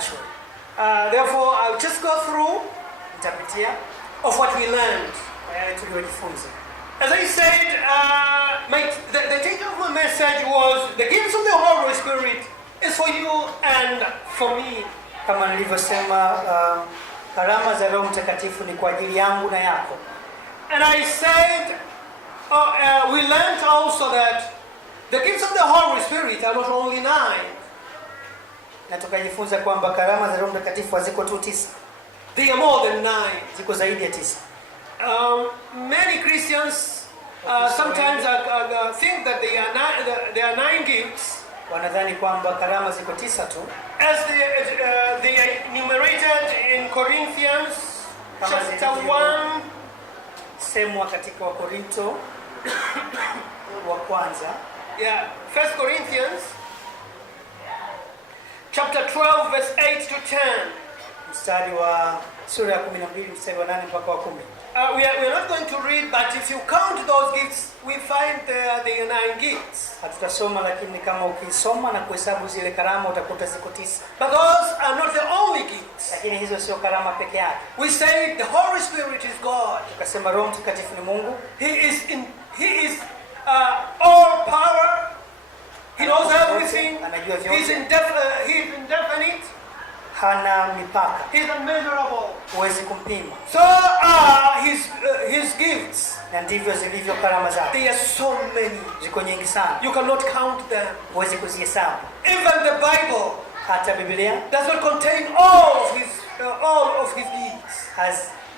natural. Therefore, I'll just go through Nitapitia of what we learned. yale tuliyojifunza. As I said, the title of my message was "The Gifts of the Holy Spirit is for you and for me." Kama nilivyosema, karama za Roho Mtakatifu ni kwa ajili yangu na yako. And I said, we learned also that the gifts of the Holy Spirit are not only 9. Na tukajifunza kwamba karama za Roho Mtakatifu haziko tu 9. They are more than 9. Ziko zaidi ya 9. Many Christians sometimes think that there are 9 gifts. Wanadhani kwamba karama ziko 9 tu. As they are enumerated in Corinthians chapter 1. Semwa katika Wakorinto wa kwanza. Yeah, 1 Corinthians chapter 12 verse 8 to 10. Mstari wa sura ya 12 mstari wa 8 mpaka wa 10. We are not going to read, but if you count those gifts, we find there are 9 gifts. Hatutasoma, lakini kama ukisoma na kuhesabu zile karama utakuta ziko 9. But those are not the only gifts. Lakini hizo sio karama peke yake. We say the Holy Spirit is God. Tukasema Roho Mtakatifu ni Mungu. He is all power. He knows everything. He is indefinite. Hana mipaka. He is unmeasurable. Huwezi kumpima. So are his gifts. Na ndivyo zilivyo karama zake. There are so many. Ziko nyingi sana. You cannot count them. Huwezi kuzihesabu. Even the Bible, hata Biblia, does not contain all of his gifts.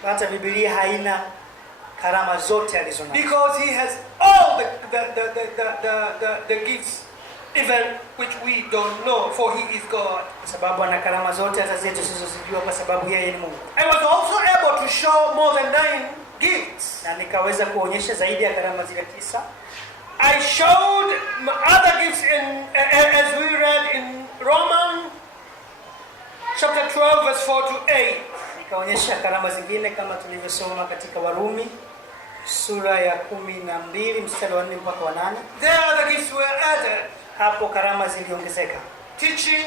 Hata Biblia haina karama zote alizonazo. Because he has all the gifts, even which we don't know, for he is God. Kwa sababu ana karama zote hata zetu tusizozijua, kwa sababu yeye ni Mungu. I was also able to show more than 9 gifts. Na nikaweza kuonyesha zaidi ya karama zile 9. I showed other gifts as we read in Romans chapter 12 verse 4 to 8. Nikaonyesha karama zingine kama tulivyosoma katika Warumi sura ya 12 mstari wa 4 mpaka wa 8. There the gifts were added. Hapo karama ziliongezeka. Teaching,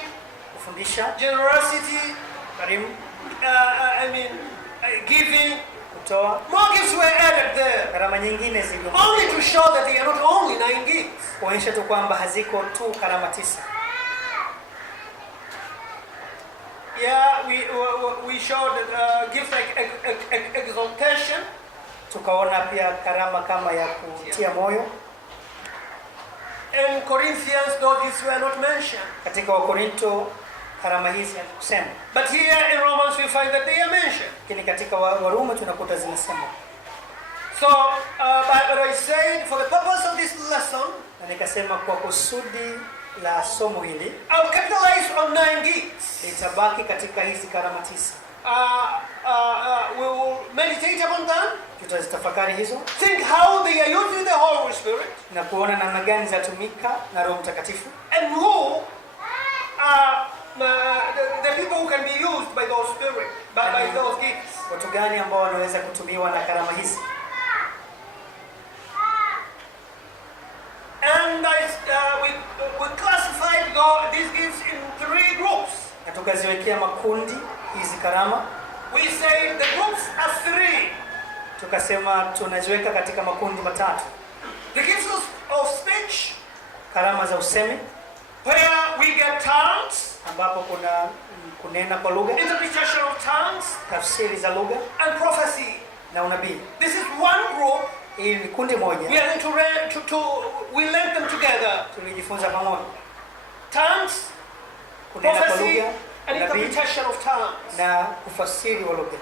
kufundisha, generosity, karimu, giving, kutoa. More gifts were added there. Karama nyingine ziliongezeka. Only to show that they are not only 9 gifts. Kuonyesha tu kwamba haziko tu karama 9. Yeah, we showed gifts like exaltation. Tukaona pia karama kama ya kutia moyo. In Corinthians, those gifts were not mentioned. Katika Wakorinto karama hizi hazikusema. But here in Romans we find that they are mentioned. Lakini katika Warumi tunakuta zinasema. So, but I said for the purpose of this lesson, na nikasema kwa kusudi la somo hili, I'll capitalize on 9 gifts. Itabaki katika hizi karama 9. We will meditate upon them. Tutazitafakari hizo. Think how they are used with the Holy Spirit. Na kuona namna gani zatumika na Roho Mtakatifu. And who the people who can be used by those spirit, by those gifts. Watu gani ambao wanaweza kutumiwa na karama hizi? And we classified these gifts in 3 groups. Na tukaziwekea makundi hizi karama. We say the groups are 3. Tukasema tunaziweka katika makundi 3. The gifts of speech, karama za usemi, where we get tongues, ambapo kuna kunena kwa lugha, interpretation of tongues, tafsiri za lugha, and prophecy, na unabii. This is one group. Hii ni kundi moja. We are going we link them together. Tulijifunza pamoja. Tongues, kunena kwa lugha, and interpretation of tongues, na kufasiri wa lugha.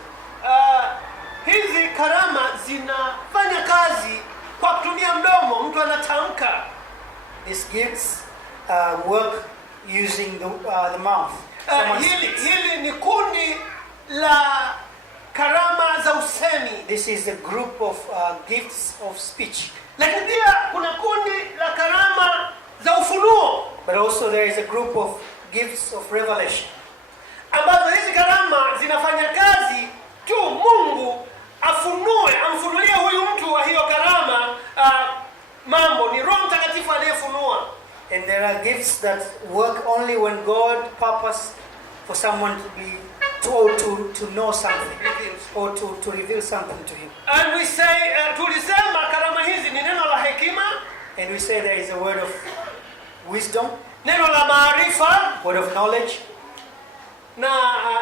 Hizi karama zinafanya kazi kwa kutumia mdomo, mtu anatamka. These gifts work using the mouth. Hili ni kundi la karama za usemi. This is a group of gifts of speech. Lakini pia kuna kundi la karama za ufunuo. But also there is a group of gifts of revelation. Ambazo hizi karama zinafanya kazi tu Mungu amfunulie huyu mtu wa hiyo karama mambo. Ni Roho Mtakatifu aliyefunua. And there are gifts that work only when God purpose for someone to be told to know something or to reveal something to him. And we say, tulisema karama hizi ni neno la hekima, And we say there is a word of wisdom, neno la maarifa, word of knowledge, na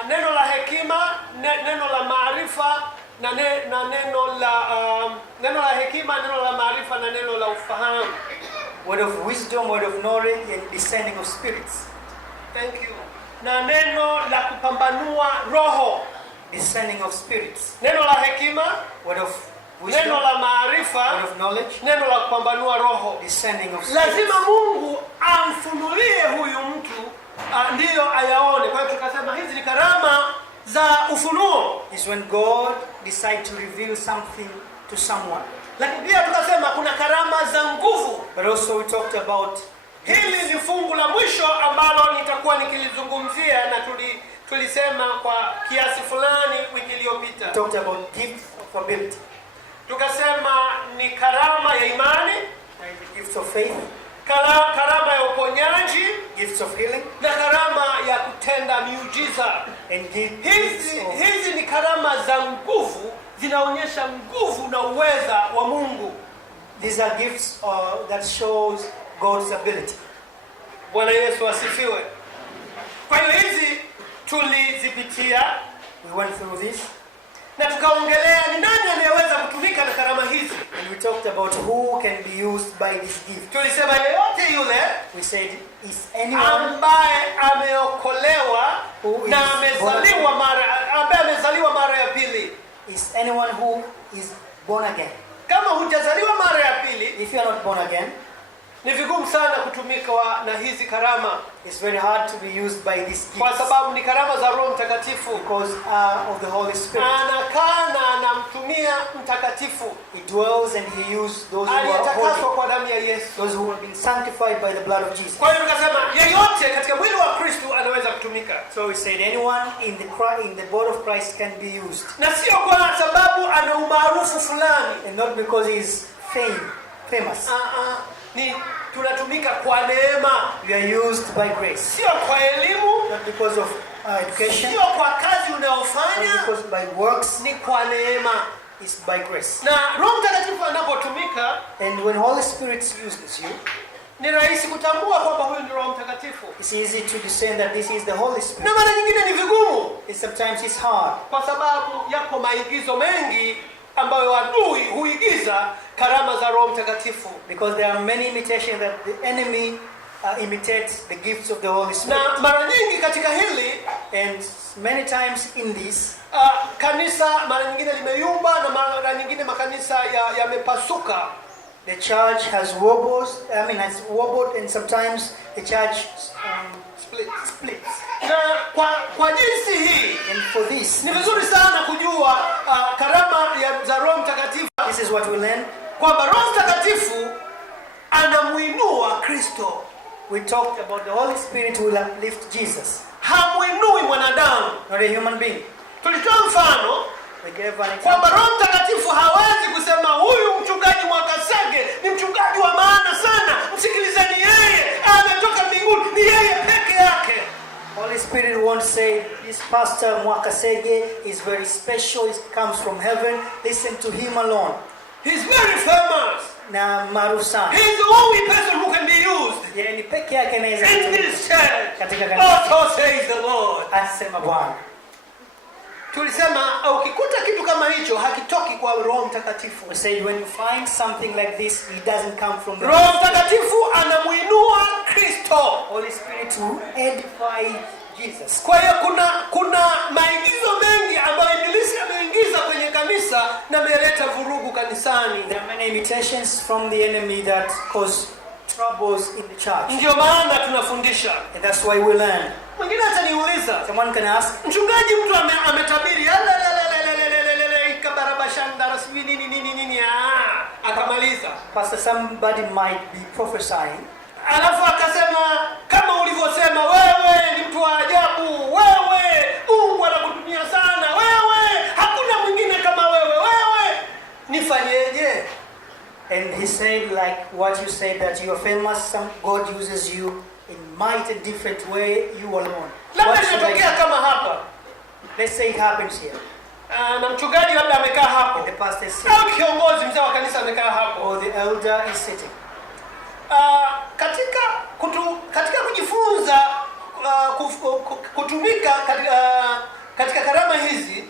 neno la hekima, neno la maarifa, na neno la hekima, neno la maarifa, na neno la ufahamu. word of wisdom, word of knowledge, and discerning of spirits. Thank you. Na neno la kupambanua roho, Discerning of spirits. neno la hekima, Word of wisdom, neno la word maarifa, of knowledge, neno la kupambanua roho. discerning of spirits. Lazima Mungu amfunulie huyu mtu ndiyo ayaone. Kwa hiyo tukasema hizi ni karama za ufunuo. Is when God decides to reveal something to someone. Lakini pia tukasema kuna karama za nguvu. But also we talked about, Hili ni fungu la mwisho ambalo nitakuwa nikilizungumzia, na tulisema kwa kiasi fulani wiki iliyopita. we talked about gifts of ability. Tukasema ni karama ya imani, Gifts of faith, karama ya uponyaji, gifts of healing, na karama ya kutenda miujiza. and gifts of, Hizi ni karama za nguvu, zinaonyesha nguvu na uweza wa Mungu. these are gifts that shows God's ability. Bwana Yesu asifiwe. Kwa hiyo hizi tulizipitia, We went through this na tukaongelea ni nani anayeweza kutumika na karama hizi. and we talked about who can be used by this gift. Tulisema yeyote yule We said, is anyone ambaye ameokolewa Who na is amezaliwa mara ya pili. is anyone who is born again. Kama hujazaliwa mara ya pili, If you are not born again, ni vigumu sana kutumika na hizi karama, it's very hard to be used by this kwa gift sababu ni karama za Roho Mtakatifu. because of the Holy Spirit. Anakaa na anamtumia mtakatifu He dwells and he uses those who are aliyetakaswa holy, kwa damu ya Yesu. those who have been sanctified by the blood of Jesus. Kwa hiyo tukasema yeyote katika mwili wa Kristo anaweza kutumika, So we said anyone in the body of Christ can be used, na sio kwa sababu ana umaarufu fulani. and not because he's famous. Ni tunatumika kwa neema, We are used by grace, sio kwa elimu, not because of education, sio kwa kazi not unayofanya, because by works. ni kwa neema. It's by grace. Na Roho Mtakatifu anapotumika, And when Holy Spirit uses you, ni rahisi kutambua kwamba huyu ni Roho Mtakatifu. it's easy to discern that this is the Holy Spirit. Na mara nyingine ni vigumu, Sometimes it's hard kwa sababu yako maigizo mengi ambayo adui huigiza karama za Roho Mtakatifu. because there are many imitations that the enemy imitates the gifts of the Holy Spirit. Na mara nyingi katika hili And many times in this, kanisa mara nyingine limeyumba, na mara nyingine makanisa yamepasuka. the church has wobbles. Has wobbled, and sometimes the church splits. Na kwa jinsi hii And for this, ni vizuri sana kujua karama za Roho Mtakatifu, this is what we learn. kwamba Roho Mtakatifu anamuinua Kristo. We talked about the Holy Spirit will uplift Jesus, Hamuinui mwanadamu. not a human being. Tulitoa mfano We gave an kwamba example. Roho Mtakatifu hawezi kusema huyu mchungaji Mwakasege ni mchungaji wa maana sana, msikilizeni yeye, ametoka mbinguni, ni yeye peke yake. Holy Spirit won't say, this pastor Mwakasege is very special, he comes from heaven, listen to him alone. He's very famous. Na maarufu sana. He's the only person who can be used Yeye ni peke yake anaweza in kutumika this church. katika kanisa. Also says the Lord. Asema Bwana. Tulisema ukikuta kitu kama hicho hakitoki kwa Roho Mtakatifu. We said when you find something like this, it doesn't come from the Roho Mtakatifu anamuinua Kristo. Holy Spirit to edify Jesus. Kwa hiyo kuna maigizo mengi ambayo Ibilisi ameingiza kwenye kanisa na ameleta vurugu kanisani. There are many imitations from the enemy that cause troubles in the church. Ndio maana tunafundisha. And that's why we learn. Mwingine ataniuliza, Someone can ask, mchungaji, mtu ametabiri kabarabashanda rasmi nini akamaliza. Pastor, somebody might be prophesying. Alafu akasema kama ulivyosema wewe ni mtu wa ajabu, wewe Mungu anakutumia sana, wewe hakuna mwingine kama wewe, nifanyeje? And he said, like what you said, that you are famous, God uses you in might and different way, you alone. Labda What should I inatokea do? kama hapa. Let's say it happens here. Na mchungaji labda amekaa hapo. The pastor is sitting, Au kiongozi mzee wa kanisa amekaa hapo. or the elder is sitting. Katika kujifunza kutumika katika karama hizi,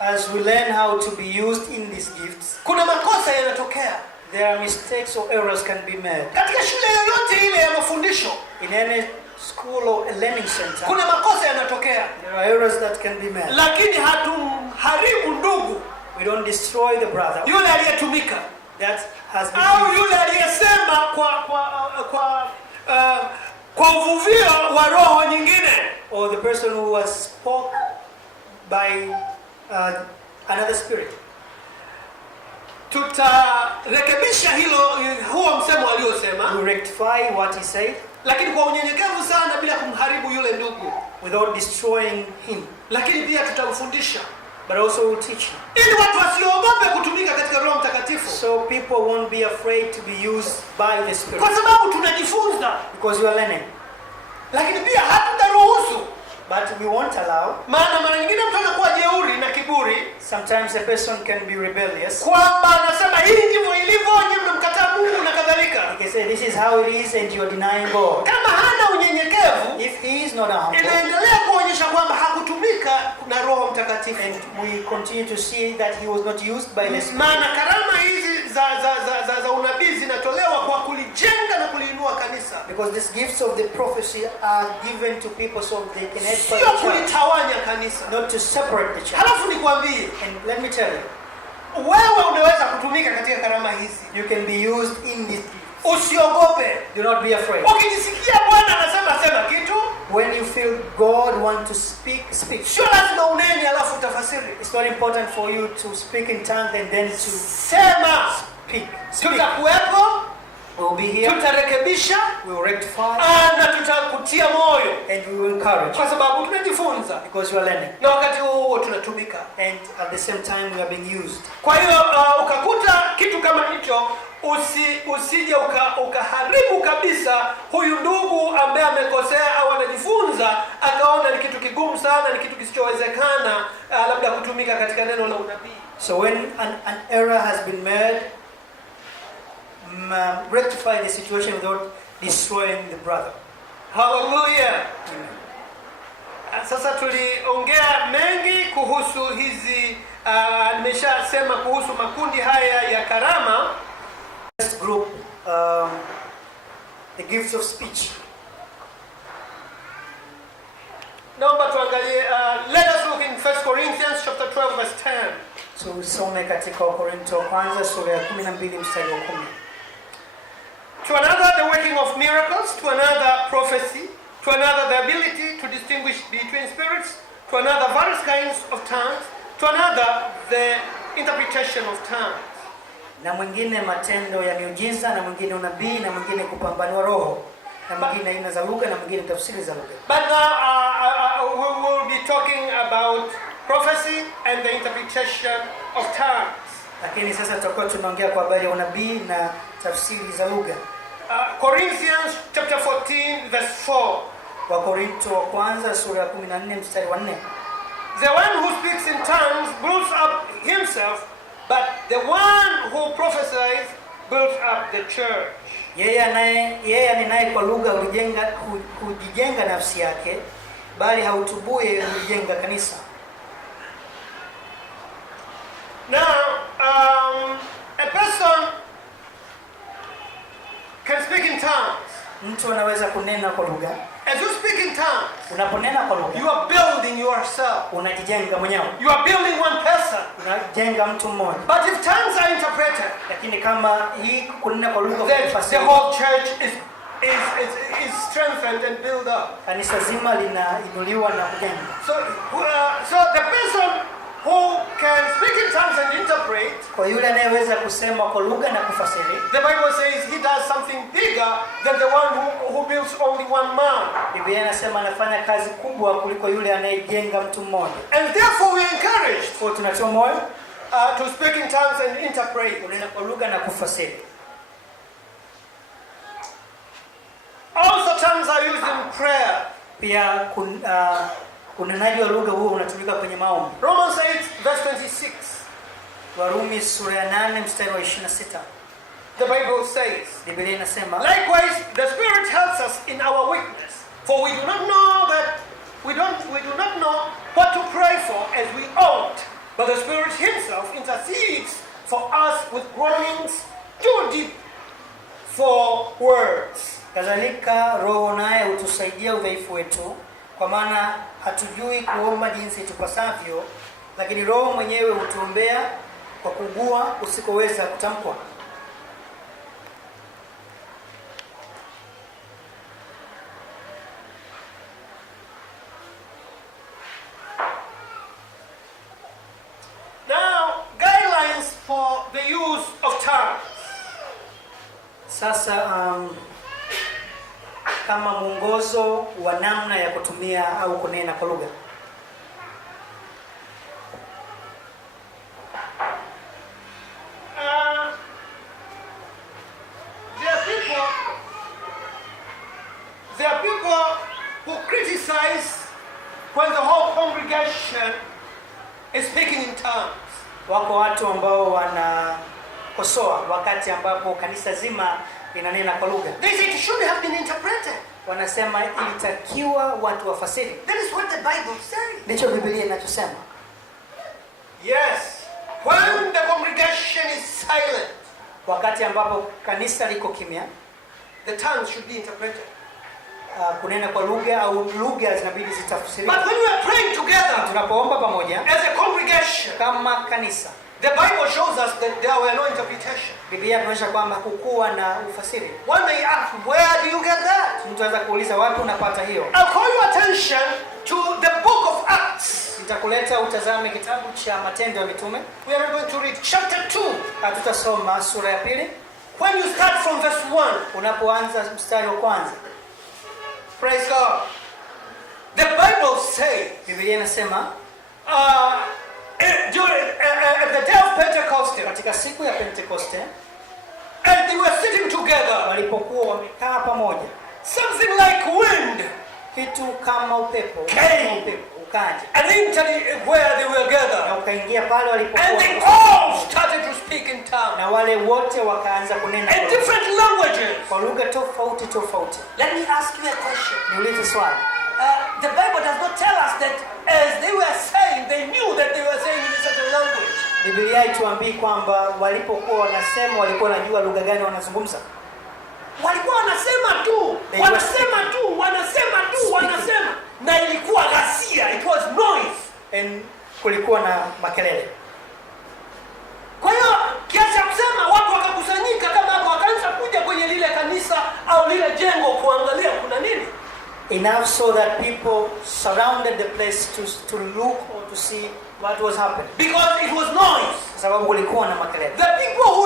As we learn how to be used in these gifts, kuna makosa yanatokea. there are mistakes or errors can be made. Katika shule yoyote ile ya mafundisho, In any school or a learning center, kuna makosa yanatokea. there are errors that can be made. Lakini hatumharibu ndugu We don't destroy the brother yule aliyetumika that has been au used, yule aliyesema kwa uvuvio wa roho nyingine. or the person who was spoke by another spirit. Tutarekebisha huo msemo aliosema, We rectify what he said lakini kwa unyenyekevu sana, bila kumharibu yule ndugu. without destroying him, Lakini pia tutamfundisha but also we'll teach him, ili watu wasiogope kutumika katika Roho Mtakatifu, so people won't be afraid to be used by the Spirit, kwa sababu tunajifunza. because you are learning. Lakini pia hatutaruhusu, But we won't allow. maana mara nyingine mtu anakuwa jeuri na kiburi, Sometimes a person can be rebellious. kwamba anasema hii ndivyo ilivyo, nyinyi mnamkataa Mungu na kadhalika. He can say this is how it is and you are denying God. Kama hana unyenyekevu, If he is not humble, inaendelea kuonyesha kwamba hakutumika na Roho Mtakatifu. and we continue to see that he was not used by the Spirit. Maana karama hizi za unabii zinatolewa kwa kulijenga na kuliinua kanisa, Because these gifts of the prophecy are given to people so they can edify sio the church, kulitawanya kanisa. not to separate the church. Halafu nikwambie, And let me tell you, wewe unaweza kutumika katika karama hizi. you can be used in this. Usiogope. Do not be afraid. Ukijisikia Bwana anasema sema kitu, When you feel God wants to speak, speak. sio lazima uneni alafu tafasiri. It's not important for you to speak in tongues and then to Sema. speak. Speak. Tutakuwepo, We'll be here. tutarekebisha, We will rectify na tutakutia moyo, and we will encourage, kwa sababu tunajifunza because you are learning. na wakati huo tunatumika. And at the same time we are being used. Kwa hiyo ukakuta kitu kama hicho, usije ukaharibu kabisa huyu ndugu ambaye amekosea au anajifunza, akaona ni kitu kigumu sana, ni kitu kisichowezekana labda kutumika katika neno la unabii. So when an error has been made, rectify the situation without destroying the brother. Hallelujah. Amen. Sasa tuliongea mengi kuhusu hizi nimeshasema kuhusu makundi haya ya karama. First group, the gifts of speech. Naomba tuangalie, let us look in 1 Corinthians chapter 12 verse 10. So usome katika Wakorintho wa kwanza sura ya 12 mstari wa 10. To another the working of miracles, to another prophecy, to another the ability to distinguish between spirits, to another various kinds of tongues, to another the interpretation of tongues. Na mwingine matendo ya miujiza, na mwingine unabii, na mwingine kupambanua roho, na mwingine aina za lugha, na mwingine tafsiri za lugha. But now we will be talking about prophecy and the interpretation of tongues. Lakini sasa tutakuwa tunaongea kwa habari ya unabii na tafsiri za lugha. Corinthians chapter 14 verse 4. Wakorintho wa kwanza sura ya 14 mstari wa 4. The one who speaks in tongues builds up himself, but the one who prophesies builds up the church. Yeye anenaye kwa lugha hujijenga nafsi yake, bali hautubuye hujenga kanisa. Now, a person can speak in tongues. Mtu anaweza kunena kwa lugha. As you speak in tongues, Unaponena kwa lugha, you are building yourself. unajijenga mwenyewe. You are building one person. Unajenga mtu mmoja. But if tongues are interpreted, Lakini kama hii kunena kwa lugha then the kufasiri, whole church is strengthened and built up. kanisa zima linainuliwa na kujenga. So the person who can speak in tongues and interpret, Kwa yule anayeweza kusema kwa lugha na kufasiri, the Bible says he does something bigger than the one who builds only one man. Biblia inasema anafanya kazi kubwa kuliko yule anayejenga mtu mmoja. And therefore we are encouraged Kwa tunatoa moyo to speak in tongues and interpret. kunena kwa lugha na kufasiri. Also tongues are used in prayer. Pia unenaji wa lugha huo unatumika kwenye maombi. Romans 8 verse 26. Warumi sura ya 8 mstari wa 26. The Bible says, Biblia inasema, likewise the Spirit helps us in our weakness, for we do not know what to pray for as we ought, but the Spirit himself intercedes for us with groanings too deep for words. Kadhalika Roho naye hutusaidia udhaifu wetu, kwa maana hatujui kuomba jinsi tupasavyo, lakini Roho mwenyewe hutuombea kwa kuugua usikoweza kutamkwa. For the use of tongues. Sasa kama mwongozo wa namna ya kutumia au kunena kwa lugha. There are people who criticize when the whole congregation is speaking in tongues. Wako watu ambao wanakosoa wakati ambapo kanisa zima linanena kwa lugha. They say it should have been interpreted. Wanasema ilitakiwa watu wafasiri. That is what the Bible says. Ndicho Biblia inachosema. Yes. When the congregation is silent, wakati ambapo kanisa liko kimya, the tongues should be interpreted. Kunena kwa lugha au lugha zinabidi zitafsiriwe. But when we are praying together, tunapoomba pamoja as a congregation, kama kanisa, the Bible shows us that there were no interpretation. Biblia inaonyesha kwamba hakukuwa na ufasiri. One may ask, where do you get that? Mtu anaweza kuuliza wapi unapata hiyo? I'll call your attention to the book of Acts. Nitakuleta utazame kitabu cha Matendo ya Mitume. We are going to read chapter 2. Tutasoma sura ya 2. When you start from verse 1, unapoanza mstari wa kwanza. Praise God. The Bible says, Biblia inasema, during the day of Pentecost, katika siku ya Pentekoste, and they were sitting together, walipokuwa wamekaa pamoja, something like wind, kitu kama upepo, ukaja, and entered where they were gathered, na ukaingia pale walipokuwa, and they all started to speak in tongues, na wale wote wakaanza kunena in different languages, kwa lugha tofauti tofauti. Let me ask you a question. Niulize swali. The Bible does not tell us that as they were saying, they knew that they were saying in a certain language. Biblia haituambii kwamba walipokuwa wanasema walikuwa wanajua lugha gani wanazungumza. Walikuwa wanasema tu, wanasema, na ilikuwa ghasia, it was noise, and kulikuwa na makelele. Kwa hiyo kiasi cha kusema watu wakakusanyika kama hapo, wakaanza kuja kwenye lile kanisa au lile jengo kuangalia kuna nini. Enough so that people surrounded the place to look or to see what was happening. Because it was noise. Sababu kulikuwa na makelele. The people who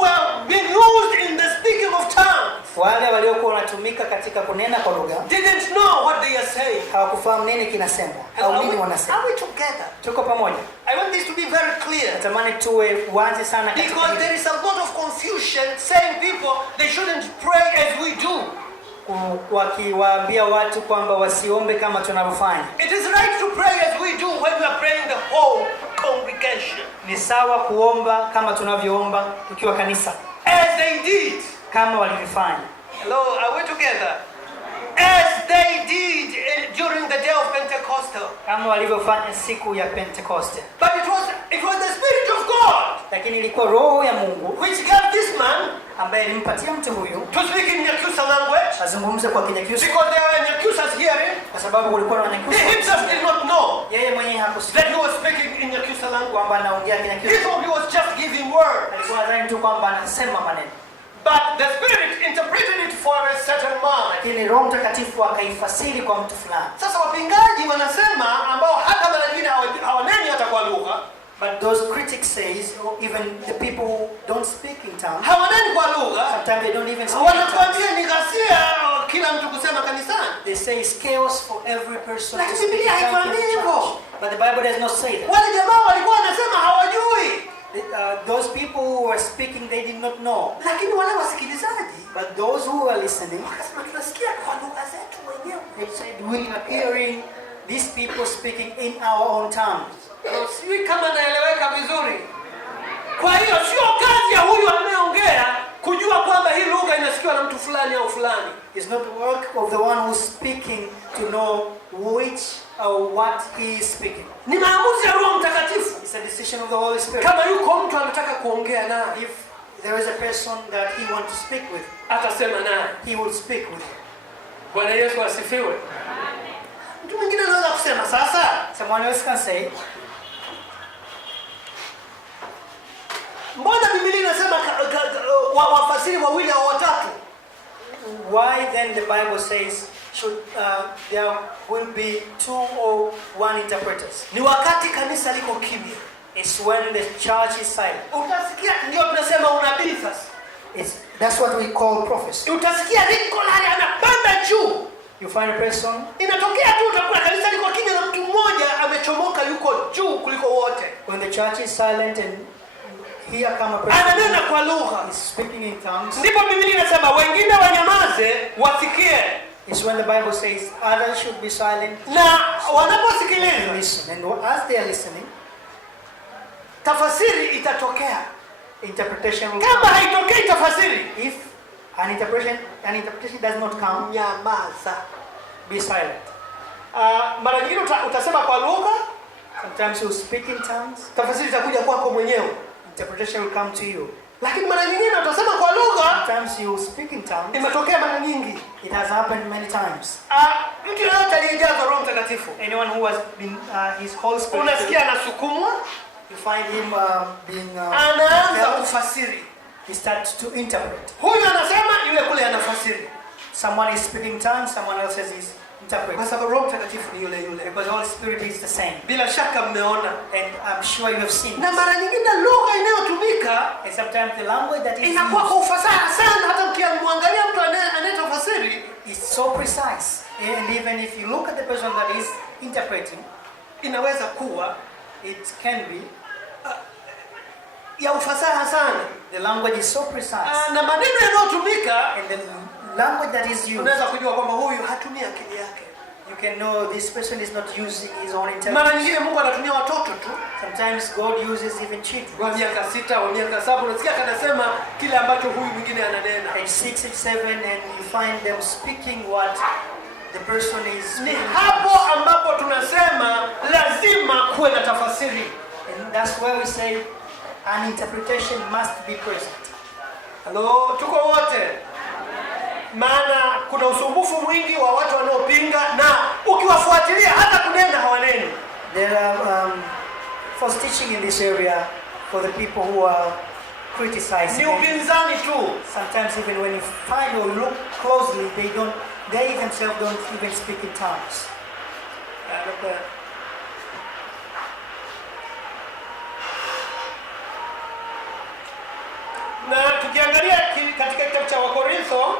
were being used in the speaking of tongues, wale waliokuwa wanatumika katika kunena kwa lugha, didn't know what they are saying. Hawakufahamu nini kinasemwa au nini wanasema. Are we together? Tuko pamoja. I want this to be very clear. Natamani tuwe wazi sana katika hili. Because there is a lot of confusion saying people they shouldn't pray as we do. Wakiwaambia watu kwamba wasiombe kama tunavyofanya. It is right to pray as we do when we are praying the whole congregation. Ni sawa kuomba kama tunavyoomba tukiwa kanisa. As they did. Kama walivyofanya. Hello, are we together? As they did during the day of Pentecost. Kama walivyofanya siku ya Pentecost. But it was the Spirit of God. Lakini ilikuwa Roho ya Mungu which gave this man ambaye alimpatia mtu huyu to speak in Nyakyusa language. Azungumze kwa Kinyakyusa. Because there were Nyakyusas hearing. Kwa sababu kulikuwa na Wanyakyusa. He himself did not know. Yeye mwenyewe hakusikia that he was speaking in Nyakyusa language. Kwamba anaongea Kinyakyusa. He thought he was just giving words. Alikuwa anadhani tu kwamba anasema maneno. But the Spirit interpreted it for a certain man. Lakini Roho Mtakatifu akaifasiri kwa mtu fulani. Sasa wapingaji wanasema ambao hata mara nyingine hawaneni hata kwa lugha. But those critics says, or even the people who don't speak in tongues, hawaneni kwa lugha. Sometimes they don't even speak in tongues. Wanakuambia ni ghasia kila mtu kusema kanisani. They say it's chaos for every person to speak in tongues. But the Bible does not say that. Wale jamaa walikuwa wanasema hawajui. those people who were speaking, they did not know. Lakini wale wasikilizaji, But those who were listening, wakasema tunasikia kwa lugha zetu wenyewe. they said, we are hearing these people speaking in our own tongues. Sijui kama naeleweka vizuri. Kwa hiyo sio kazi ya huyu anayeongea kujua kwamba hii lugha inasikiwa na mtu fulani au fulani. It's not the work of the one who's speaking to know which or what he is speaking. Ni maamuzi ya Roho Mtakatifu. It's a decision of the Holy Spirit. Kama yuko mtu anataka kuongea naye, If there is a person that he wants to speak with, atasema naye. he will speak with him. Bwana Yesu asifiwe. Mtu mwingine anaweza kusema sasa, Someone else can say, mbona Biblia inasema wafasiri wawili au watatu? why then the Bible says there will be 2 or 1 interpreters? Ni wakati kanisa liko kimya. It's when the church is silent. Utasikia, ndio tunasema unabii sasa. That's what we call prophecy. Utasikia Nikolai anapanda juu. You find a person, Inatokea tu utakuwa kanisa liko kimya na mtu mmoja amechomoka yuko juu kuliko wote. when the church is silent and here come a person Ananena kwa lugha. is speaking in tongues, Ndipo Biblia inasema wengine wanyamaze wasikie. it's when the Bible says others should be silent Na and wanaposikiliza, listen. And as they are listening, tafasiri itatokea. interpretation will Kama come. haitokei tafasiri, If an interpretation does not come, nyamaza. be silent. Mara nyingine utasema kwa lugha, Sometimes you speak in tongues, tafasiri itakuja kwako mwenyewe. interpretation will come to you. Lakini mara nyingine utasema kwa lugha, Sometimes you speak in tongues. imetokea mara nyingi. It has happened many times. Mtu yeyote aliyejazwa Roho Mtakatifu, Anyone who has been his whole spirit, unasikia anasukumwa, you find him being anaanza kufasiri. he starts to interpret. Huyu anasema, yule kule anafasiri. Someone is speaking tongues, someone else is Kwa interpreting. sababu Roho Mtakatifu ni yule yule. Because the Holy Spirit is the same. Bila shaka mmeona. And I'm sure you have seen. Na mara nyingine lugha inayotumika And sometimes the language that is inakuwa kwa used ufasaha sana, hata mkiangalia mtu anayetafasiri is so precise. And even if you look at the person that is interpreting, inaweza kuwa it can be, ya ufasaha sana. the language is so precise. Na maneno yanayotumika And the language that is used, unaweza kujua kwamba huyu hatumii akili yake. you can know this person is not using his own Mara intelligence. nyingine Mungu anatumia watoto tu Sometimes God uses even children. wa miaka 6 wa miaka 7, unasikia kanasema kile ambacho huyu mwingine ananena. Age 6 and 7, and you find them speaking what the person is Ni speaking. hapo ambapo tunasema lazima kuwe na tafasiri. And that's where we say an interpretation must be present. Halo, tuko wote? Maana kuna usumbufu mwingi wa watu wanaopinga, na ukiwafuatilia hata kunena hawaneni. There are false teaching in this area for the people who are criticizing. Ni upinzani tu. Sometimes even when you find or look closely, they themselves don't even speak in tongues. Na tukiangalia katika kitabu cha Wakorintho,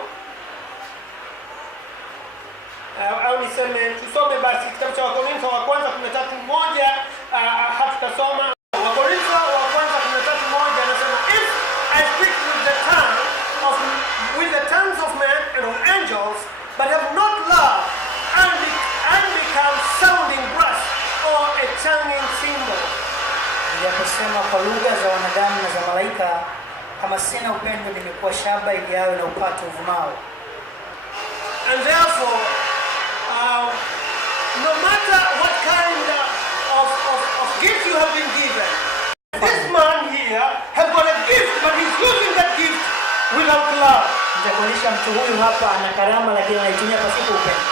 au niseme tusome basi kitabu cha Wakorintho wa kwanza 13:1, hatutasoma. Wakorintho wa kwanza 13:1 anasema, if I speak with the tongues of men and of angels, but have not love, and become sounding brass or a clanging cymbal. Ninaposema kwa lugha za wanadamu na za malaika, kama sina upendo, nimekuwa shaba iliayo na upato uvumao. And therefore, no matter what kind of gift you have been given, this man here has got a gift, but he's using that gift without love. Nitakuonyesha mtu huyu hapa ana karama, lakini anaitumia pasipo upendo.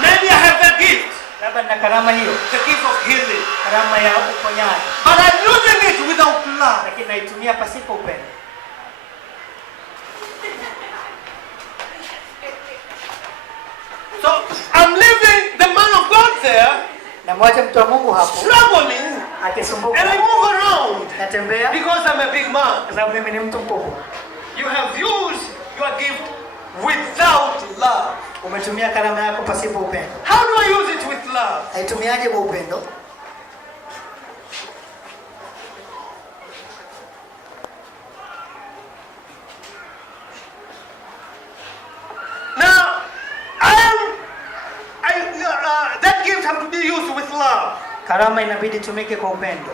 Maybe I have that gift, Labda nina karama hiyo, the gift of healing, karama ya uponyaji, but I'm using it without love. lakini naitumia pasipo upendo. So I'm leaving the man of God there, Na mwache mtu wa Mungu hapo struggling, akisumbuka, and I move around natembea because I'm a big man. kwa sababu mimi ni mtu mkubwa. You have used your gift without love? Umetumia karama yako pasipo upendo. How do I use it with love? Haitumiaje kwa upendo? Now, that gift have to be used with love. Karama inabidi tumike kwa upendo.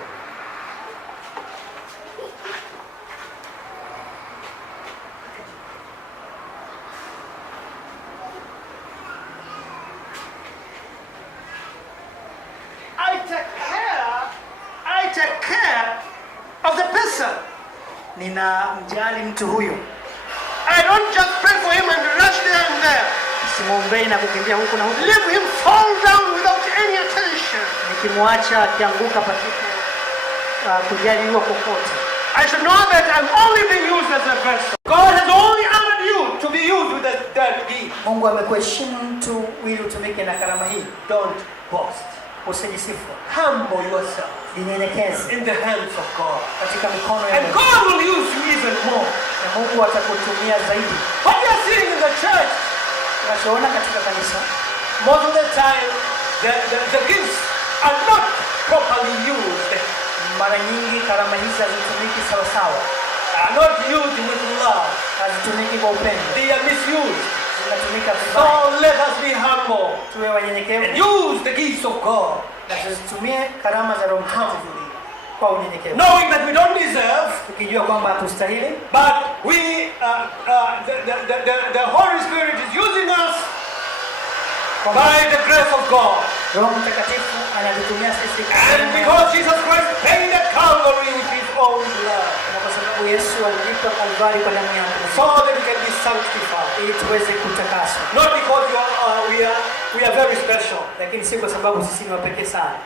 I take care of the person. Ninamjali mtu huyo. I don't just pray for him and rush there and there. Simwombei na kukimbia huku na huku. Leave him fall down without any attention. Nikimwacha akianguka pasipo kujaliwa kokote. I should know that I'm only being used as a vessel. God has only honored you to be used with that gift. Mungu amekuheshimu mtu ili utumike na karama hii. Don't boast. Usijisifu. Humble yourself. Jinyenyekeze in the hands of God. katika mikono ya And Mungu. God will use you even more. Na Mungu atakutumia zaidi. What you are seeing in the church, Tunachoona katika kanisa, most of the time, the gifts are not properly used. mara nyingi karama hizi hazitumiki sawa sawa. Are not used with love. Hazitumiki kwa upendo. They are misused. Zinatumika vibaya. So let us be humble Tuwe wanyenyekevu and use the gifts of God na tuzitumie karama za Roho Mtakatifu humbly, kwa unyenyekevu. knowing that we don't deserve, Tukijua kwamba hatustahili, but the Holy Spirit is using us by the grace of God. Roho Mtakatifu anatutumia sisi And because Jesus Christ paid at Calvary with his own blood, na kwa sababu Yesu alilipa Kalvari kwa damu yake, so that we can be sanctified. ili tuweze kutakaswa. Not because we are very special. Lakini si kwa sababu sisi ni wapekee sana.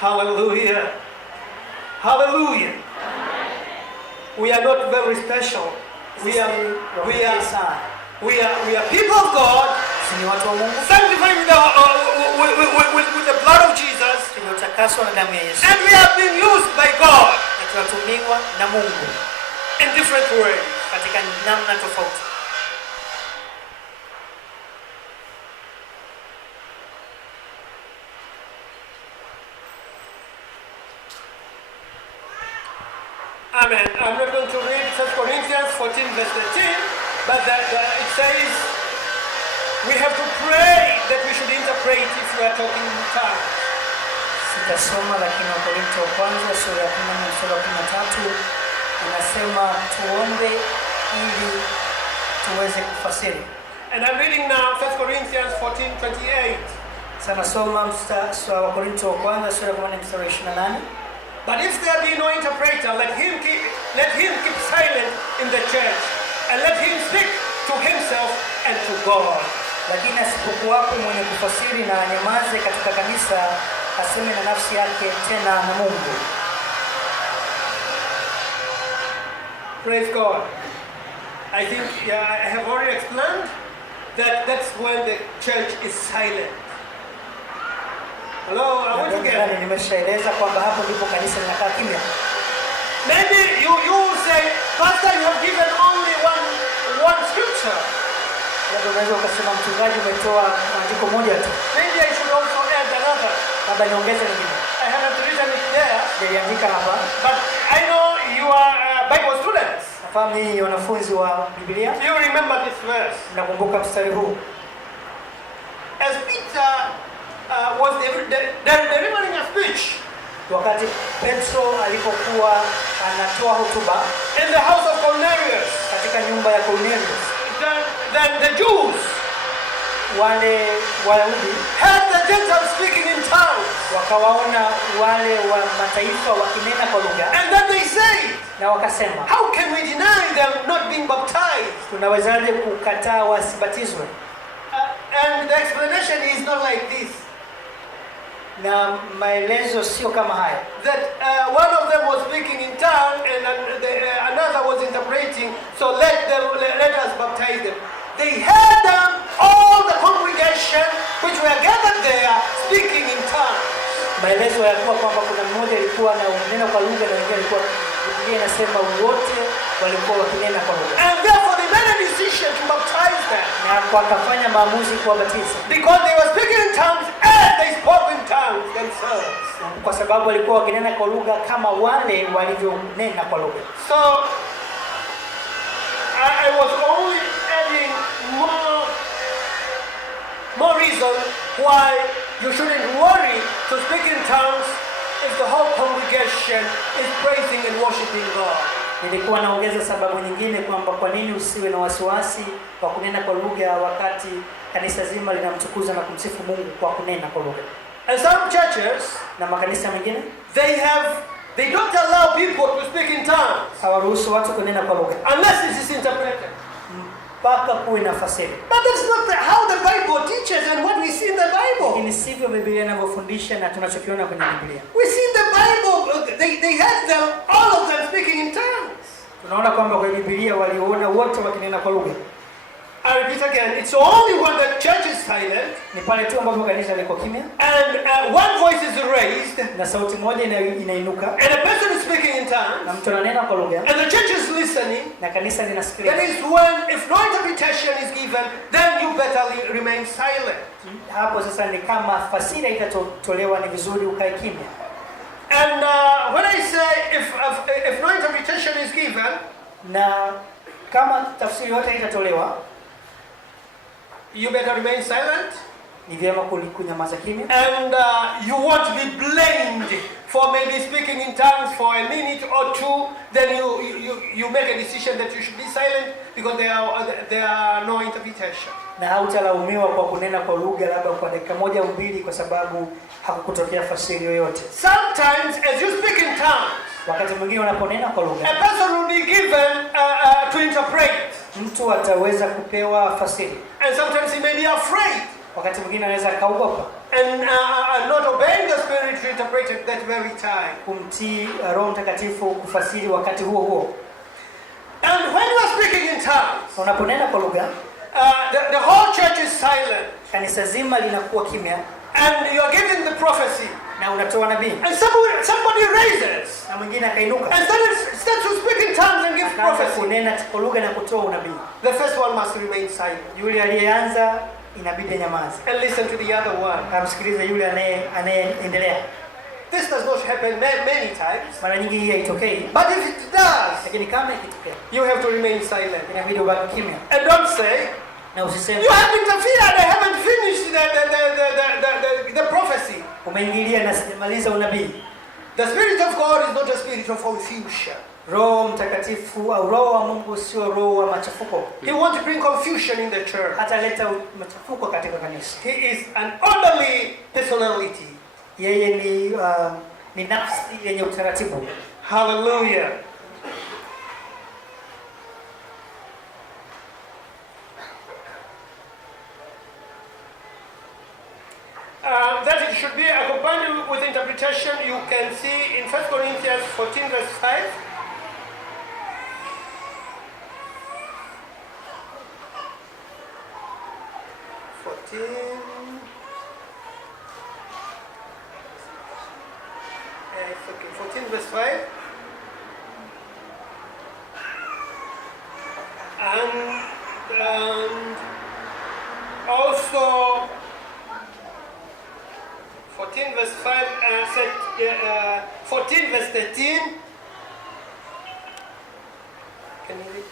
Hallelujah. Hallelujah. We are not very special. We are people of God, Sisi ni watu wa Mungu, sanctified with the blood of Jesus, tumetakaswa na damu ya Yesu. and we are being used by God Na tunatumiwa na Mungu in different ways. katika namna tofauti. Amen. I'm not going to read 1 Corinthians 14 verse 13, but it says we have to pray that we should interpret if we are talking in tongues. Sitasoma, lakini Wakorintho wa kwanza sura ya 14 mstari wa 13 inasema tuombe ili tuweze kufasiri. And I'm reading now 1 Corinthians 14:28. Sana soma Wakorintho wa kwanza sura ya 14 mstari wa 28. But if there be no interpreter, let him keep silent in the church, and let him speak to himself and to God. Lakini asipokuwapo mwenye kufasiri na anyamaze katika kanisa, aseme na nafsi yake tena na Mungu. Praise God. I think I have already explained that that's when the church is silent. Hello, I want to get it. Nimeshaeleza kwamba hapo ndipo kanisa linakaa kimya. Maybe you will say, Pastor, you have given only one scripture. Labda unaweza ukasema mchungaji, umetoa andiko moja tu. Maybe I should also add another. Labda niongeze lingine. I haven't written it there, Niliandika hapa. but I know you are Bible students. Nafahamu ninyi ni wanafunzi wa Biblia. You remember this verse. Nakumbuka mstari huu. As Peter was delivering a speech Wakati Petro alipokuwa anatoa hotuba in the house of Cornelius, katika nyumba ya Cornelius, then the Jews wale Wayahudi heard the Gentiles speaking in tongues, wakawaona wale wa mataifa wakinena kwa lugha, and then they say, na wakasema, how can we deny them not being baptized? tunawezaje kukataa wasibatizwe? And the explanation is not like this. Na maelezo sio kama haya. That one of them was speaking in tongue and another was interpreting. So let us baptize them. They heard them, all the congregation which were gathered there, speaking in tongues. Maelezo yalikuwa kwamba kuna mmoja alikuwa na unena kwa lugha na wengine alikuwa, Biblia inasema wote walikuwa wakinena kwa lugha. And therefore they made a decision to baptize them. na wakafanya maamuzi kuwabatiza, Because they were speaking in tongues as they spoke in tongues themselves. kwa sababu walikuwa wakinena kwa lugha kama wale walivyonena kwa lugha. So I was only adding more reason why you shouldn't worry to speak in tongues if the whole congregation is praising and worshiping God. Nilikuwa naongeza sababu nyingine kwamba kwa nini usiwe na wasiwasi wa kunena kwa lugha wakati kanisa zima linamtukuza na kumsifu Mungu kwa kunena kwa lugha. And some churches, Na makanisa mengine they don't allow people to speak in tongues hawaruhusu watu kunena kwa lugha unless it is interpreted. mpaka kuwe na fasiri. But that's not how the Bible teaches and what we see in the Bible. Lakini sivyo Biblia inavyofundisha na tunachokiona kwenye Biblia. We see in the Bible, they had them, all of them speaking in tongues. Tunaona kwamba kwa Biblia waliona wote wakinena kwa lugha. I repeat again, it's only when the church is silent Ni pale tu ambapo kanisa liko kimya and one voice is raised na sauti moja inainuka and a person is speaking in tongues na mtu ananena kwa lugha and the church is listening. na kanisa That linasikiliza. is when, if no interpretation is given, then you better remain silent. Hapo sasa ni kama fasiri itatolewa, ni vizuri ukae kimya. And when I say if no interpretation is given, Na kama tafsiri yote itatolewa, you better remain silent. ni vyema kunyamaza kimya. And you won't be blamed for maybe speaking in tongues for a minute or two. Then you make a decision that you should be silent because there are no interpretation. Na hautalaumiwa kwa kunena kwa lugha labda kwa dakika moja au mbili kwa sababu hakukutokea fasiri yoyote. Sometimes as you speak in tongues, Wakati mwingine unaponena kwa lugha, a person will be given to interpret. mtu ataweza kupewa fasiri. And sometimes he may be afraid Wakati mwingine anaweza akaogopa and not obeying the Spirit to interpret at that very time. kumtii Roho Mtakatifu kufasiri wakati huo huo. And when you are speaking in tongues, Unaponena kwa lugha, the whole church is silent kanisa zima linakuwa kimya and you are giving the prophecy. na unatoa nabii. And somebody raises Na mwingine akainuka and starts to speak in tongues and give akaanza prophecy. kunena kwa lugha na kutoa unabii. The first one must remain silent Yule aliyeanza inabidi nyamaze, and listen to the other one. amsikilize yule anayeendelea. This does not happen many times, Mara nyingi hii haitokei, but if it does, lakini kama ikitokea you have to remain silent. inabidi ubaki kimya And don't say, na usiseme you have interfered, I haven't finished the prophecy. umeingilia na sijamaliza unabii. The Spirit of God is not a spirit of confusion. Roho Mtakatifu au Roho wa Mungu sio roho wa machafuko. He won't bring confusion in the church. Hataleta machafuko katika kanisa. He is an orderly personality. Yeye ni nafsi yenye utaratibu. Hallelujah. That it should be accompanied with interpretation, you can see in 1 Corinthians 14 verse 5. It's okay. 14 verse 5. And also 14 verse 5, 14 verse 13. Can you read?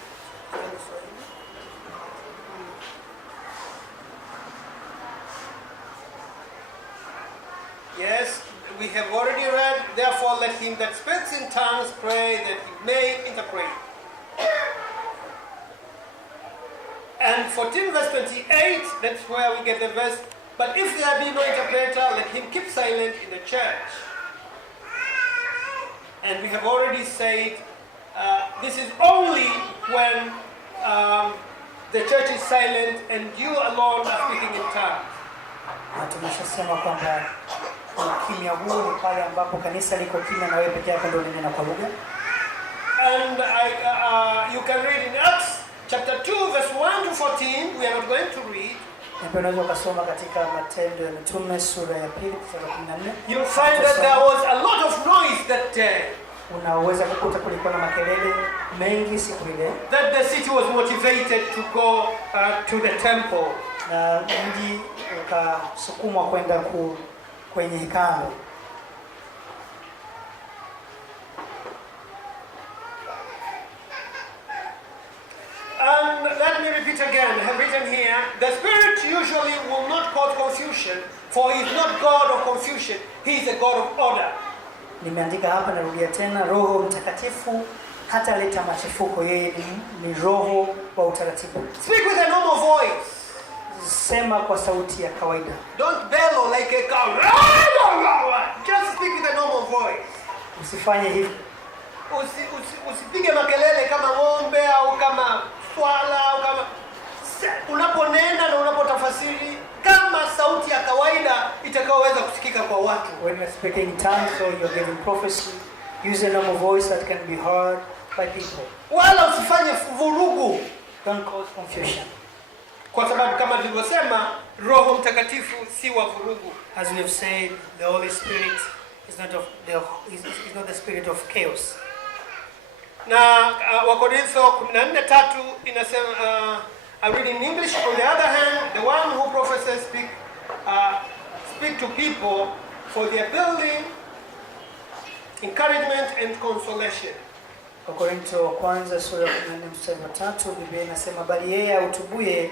Yes, we have already read, therefore let him that speaks in tongues pray that he may interpret. And 14 verse 28, that's where we get the verse, but if there be no interpreter, let him keep silent in the church. And we have already said, this is only when the church is silent and you alone are speaking in tongues. Na tumeshasema kwamba ukimya huu ni pale ambapo kanisa liko kimya na wewe peke yako ndio unanena kwa lugha. And you can read in Acts chapter 2 verse 1 to 14. We are not going to read. Na pia unaweza kusoma katika Matendo ya Mitume sura ya 2 mstari wa 14. You'll find that there was a lot of noise that day. unaweza kukuta kulikuwa na makelele mengi siku ile. That the city was motivated to go to the temple. Na mji ukasukumwa kwenda kwenye hekalu. And let me repeat again, I have written here, the Spirit usually will not cause confusion, for he is not God of confusion, he is a God of order. Nimeandika hapa, narudia tena, Roho Mtakatifu hata leta machafuko, yeye ni roho wa utaratibu. Speak with a normal voice. Sema kwa sauti ya kawaida. Don't bellow like a cow. Just speak with a normal voice. Usifanye hivi. Usipige makelele kama ng'ombe au kama swala au kama unaponena na unapotafasiri kama sauti ya kawaida itakayoweza kusikika kwa watu. When you're speaking in tongues or you're giving prophecy, use a normal voice that can be heard by people. Wala usifanye vurugu. Don't cause confusion. Kwa sababu kama tulivyosema, Roho Mtakatifu si wa vurugu. As we have said, the Holy Spirit is not the spirit of chaos. Na Wakorintho 14:3 inasema, I read in English, on the other hand, the one who prophesies speak to people for their building, encouragement and consolation. Wakorintho wa kwanza sura ya 14:3 Biblia inasema, bali yeye ahutubuye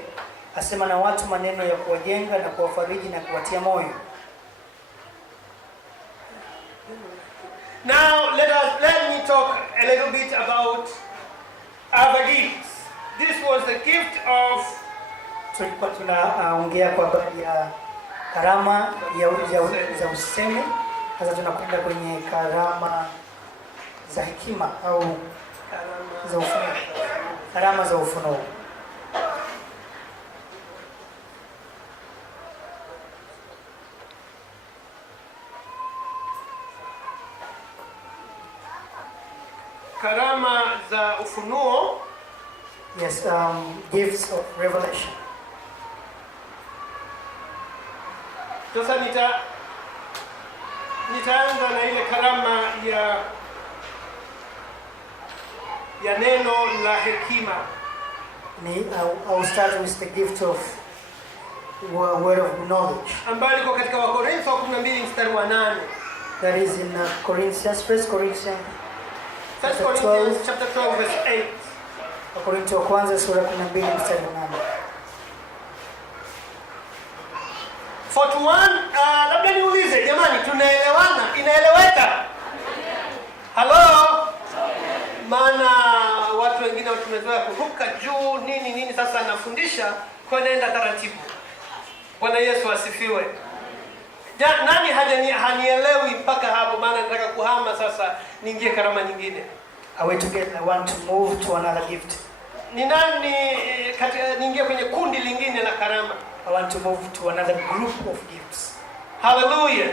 asema na watu maneno ya kuwajenga na kuwafariji na kuwatia moyo. Now let me talk a little bit about other gifts. This was the gift of, tulikuwa tunaongea kwa habari ya karama za usemi. Sasa tunakwenda kwenye karama za hekima au za ufunuo. Karama za ufunuo. Karama za ufunuo. Yes, gifts of revelation. Sasa nitaanza na ile karama ya neno la hekima. I'll start with the gift of word of knowledge. Ambayo iko katika Wakorintho 12:8. That is in Corinthians, 1 Corinthians chapter 12 verse 8. Wakorintho wa kwanza sura 12:8. For to one, labda niulize jamani, tunaelewana? Inaeleweka? Hello? Maana watu wengine tumezoea kuruka juu nini sasa nafundisha kwa nenda taratibu. Bwana Yesu asifiwe. Nani hanielewi mpaka hapo, maana nataka kuhama sasa niingie karama nyingine. I want to move to another gift. Ni nani niingie kwenye kundi lingine la karama? I want to move to another group of gifts. Hallelujah.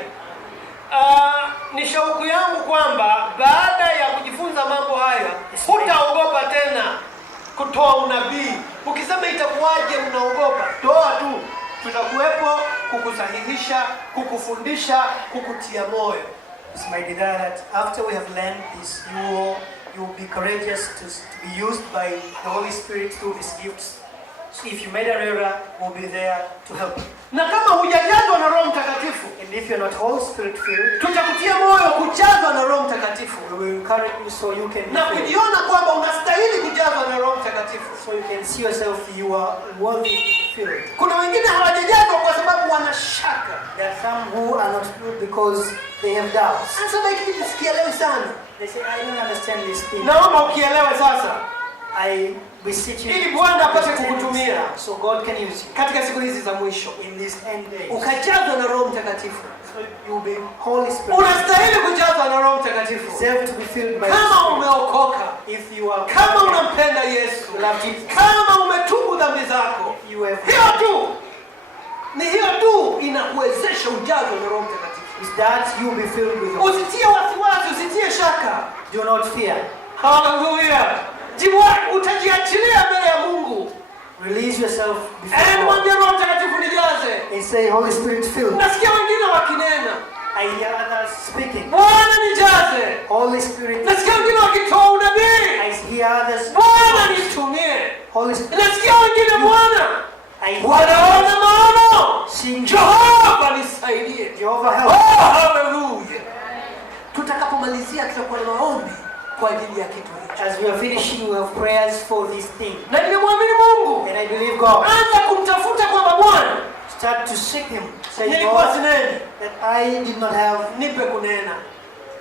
Ni shauku yangu kwamba baada ya kujifunza mambo haya hutaogopa tena kutoa unabii. Ukisema itakuwaje unaogopa? Toa tu. Tutakuwepo kukusahihisha, kukufundisha, kukutia moyo. It's my desire that after we have learned this, you will be courageous to be used by the Holy Spirit through these gifts. So if you made an error, we'll be there to help you. Na kama hujajazwa na Roho Mtakatifu, and if you're not Holy Spirit filled, tutakutia moyo kujazwa na Roho Mtakatifu. We will encourage you so you can na kujiona kwamba unastahili kujazwa na Roho Mtakatifu. So you can see yourself you are worthy to be filled. Kuna wengine hawajajazwa kwa sababu wana shaka. There are some who are not filled because they have doubts. Anasema hiki sikielewi sana. They say I don't understand this thing. Naomba ukielewe sasa. I beseech you. Ili Bwana apate kukutumia. So God can use you. Katika siku hizi za mwisho. In these end days. Ukajazwa na Roho Mtakatifu. So you will be Holy Spirit. Unastahili kujazwa na Roho Mtakatifu. Deserve to be filled by kama umeokoka. If you are kama unampenda Yesu. Kama umetubu dhambi zako. Hiyo tu. Ni hiyo tu inakuwezesha ujazwe na Roho Mtakatifu. Is that you will be filled with. Usitie wasiwasi, usitie shaka. Do not fear. Hallelujah. Utajiachilia mbele ya Mungu. Release yourself before God. Mwambie Roho Mtakatifu nijaze. And say Holy Spirit fill. Nasikia wengine wakinena. I hear others speaking. Bwana nijaze. Holy Spirit. Nasikia wengine wakitoa unabii. I hear others. Bwana nitumie. Holy Spirit. Nasikia wengine Bwana I wanaona maono. sing. Jehova nisaidie. Jehovah Oh, help. hallelujah. Tutakapomalizia tutakuwa na maombi kwa ajili ya kitu hicho. As we are finishing, we have prayers for this thing. Na nimemwamini Mungu. And I believe God. Anza kumtafuta kwamba Bwana, Start to seek Him. Say, nilikuwa God, sineni, that I did not have, nipe kunena.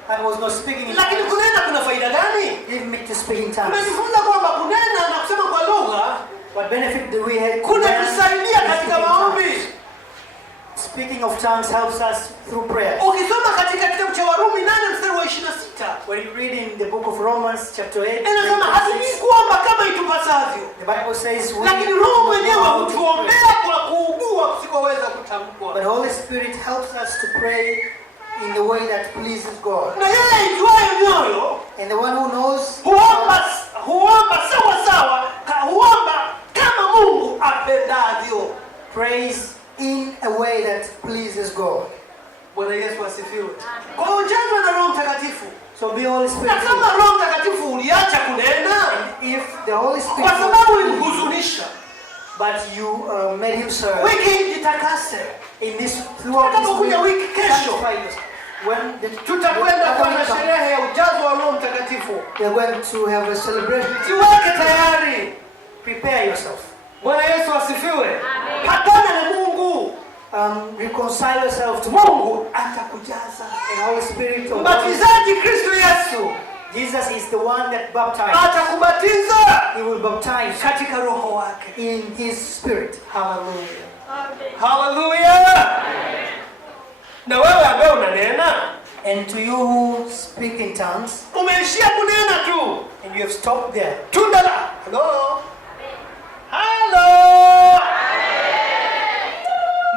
I was not speaking in Lakini tongues. kunena kuna faida gani? Give me to speak in tongues. Tumejifunza kwamba kunena na kusema kwa lugha What benefit do we have? kuna tusaidia katika maombi. Speaking of tongues helps us through prayer. Ukisoma katika kitabu cha Warumi 8:26, When you read in the book of Romans chapter 8, inasema hatujui kuomba kama itupasavyo, the Bible says we lakini Roho mwenyewe hutuombea kwa kuugua kusikoweza kutamkwa. but the Holy Spirit helps us to pray in the way that pleases God. Na yeye aitwaye mioyo And the one who knows huomba sawa sawa, huomba kama Mungu apendavyo. prays in a way that pleases God. Bwana Yesu asifiwe. Kwa hiyo ujazwe na Roho Mtakatifu. So be Holy Na Spirit. kama Roho Mtakatifu uliacha kunena If the Holy Spirit kwa sababu ilimhuzunisha, but you made him serve wiki hii jitakase. in this throughout this Tutakapokuja week, wiki kesho, sanctify yourself. When the tutakwenda kwa sherehe ya ujazo wa Roho Mtakatifu. we are going to have a celebration. Jiweke tayari. Prepare yourself. Bwana Yesu asifiwe. Patana na Mungu. Reconcile yourself to Mungu atakujaza. and Holy Spirit. Of God. Mbatizaji Kristo Yesu Jesus is the one that baptizes. atakubatiza He will baptize katika roho wake. in His Spirit. Hallelujah. Hallelujah. Na wewe ambaye unanena, And to you who speak in tongues, umeishia kunena tu. and you have stopped there. Tunda la Hello.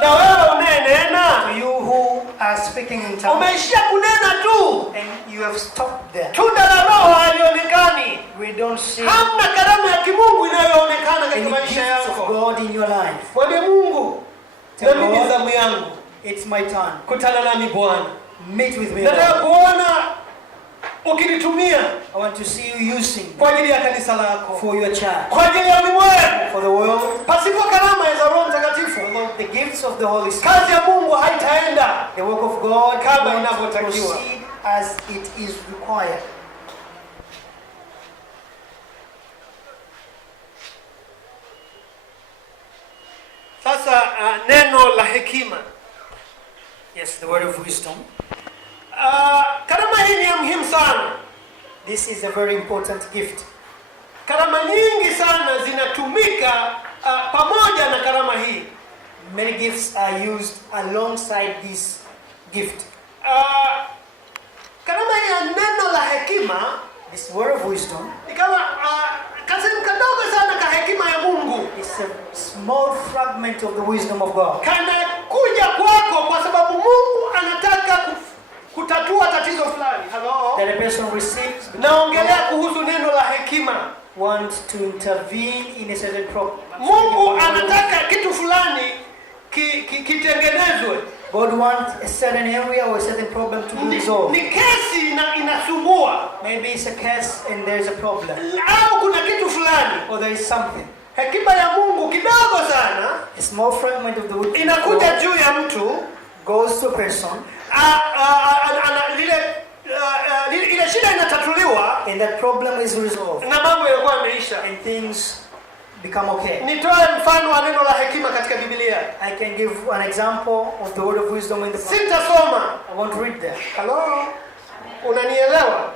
Na wewe unanena, To you who are speaking in tongues, umeishia kunena tu. and you have stopped there. Tunda la Roho halionekani. We don't see Hamna karama ya kimungu inayoonekana katika any maisha gifts of yako. God in your life. Mwambie Mungu, na mimi zamu yangu. It's my turn. Kutana nami Bwana. Meet with me. Nataka Lord. kuona ukinitumia I want to see you using kwa ajili ya kanisa lako, for your church, kwa ajili ya ulimwengu. for the world. Pasipo karama za Roho Mtakatifu, The gifts of the Holy Spirit, kazi ya Mungu haitaenda. the work of God Kama will inavyotakiwa. proceed as it is required. Sasa neno la hekima. Yes, the word of wisdom. Karama hii ni ya muhimu sana. This is a very important gift. Karama nyingi sana zinatumika pamoja na karama hii. Many gifts are used alongside this gift. Karama hii ya neno la hekima This word of wisdom ni kama kasehemu kadogo sana ka hekima ya Mungu. is a small fragment of the wisdom of God. Kanakuja kwako kwa sababu Mungu anataka kutatua tatizo fulani. Hello? That a person receives Naongelea kuhusu neno la hekima. want to intervene in a certain problem. Mungu anataka kitu fulani kitengenezwe. God wants a certain area or a certain problem to be resolved. Ni kesi inasumbua. Maybe it's a case and there's a problem. Au kuna kitu fulani. Or there is something. Hekima ya Mungu kidogo sana A small fragment of the wisdom inakuja juu ya mtu, goes to a person, ile shida inatatuliwa and that problem is resolved. na mambo yalikuwa yameisha. And things become okay. Nitoe mfano wa neno la hekima katika Biblia. I can give an example of the word of wisdom in the Bible. Sitasoma. I won't read that. Hello? Unanielewa?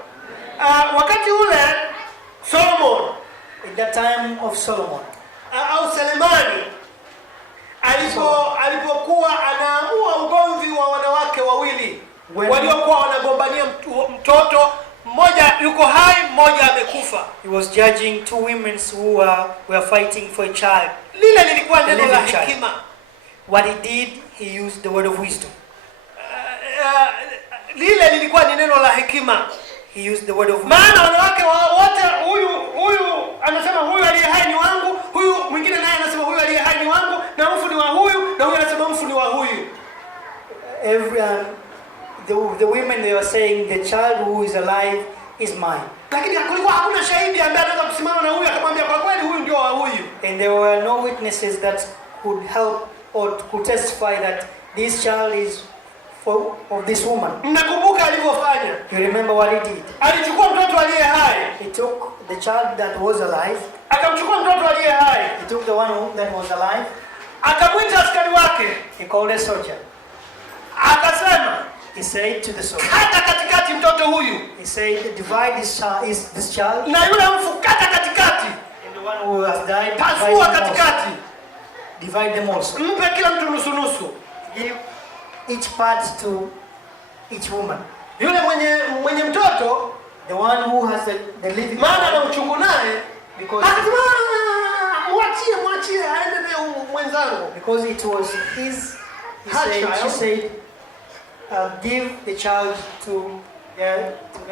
Wakati ule Solomon In the time of Solomon, au Selemani alipokuwa anaamua ugomvi wa wanawake wawili waliokuwa wanagombania mtoto, mmoja yuko hai, mmoja amekufa. he was judging two women who were fighting for a child. Lile lilikuwa neno la hekima. What he did, he used the word of wisdom. Lile lilikuwa ni neno la hekima. He used the word of wisdom. Maana wanawake wote, huyu anasema huyu aliye hai ni wangu, huyu mwingine naye anasema huyu aliye hai ni wangu, na mfu ni wa huyu, na huyu anasema mfu ni wa huyu. time they were saying the child who is alive is mine. Lakini kulikuwa hakuna shahidi ambaye anaweza kusimama na huyu akamwambia kwa kweli huyu ndio wa huyu. And there were no witnesses that could help or could testify that this child is of this woman. Mnakumbuka alivyofanya? You remember what he did? Alichukua mtoto aliye hai. He took the child that was alive. Akamchukua mtoto aliye hai. He took the one that was alive. Akamwita askari wake. He called a soldier. Akasema, he said to the soldier, kata katikati mtoto huyu. He said, divide this child. Na yule mfu kata katikati. And the one who has died, pasua katikati. Divide them also. Mpe kila mtu nusu nusu. Give each part to each woman. Yule mwenye mtoto, the one who has the living, maana na uchungu naye, because mwachie aende na mwenzangu, because it was his. She said, give the child to the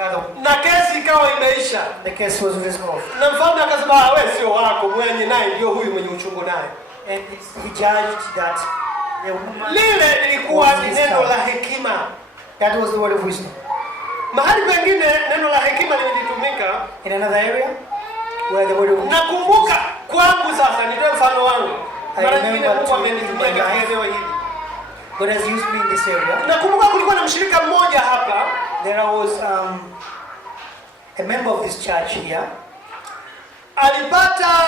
other. Na kesi ikawa imeisha. The case was resolved. Na mfalme akasema wewe sio wako, mwenye naye ndio huyu mwenye uchungu naye. And he judged that the woman, lile lilikuwa neno la hekima. That was the word of wisdom. Mahali pengine neno la hekima limetumika in another area where the word of wisdom. Nakumbuka kwangu sasa nitoe mfano wangu. Mara nyingi Mungu amenitumia katika eneo hili. God has used me in this area. Nakumbuka kulikuwa na mshirika mmoja hapa. There was a member of this church here. Alipata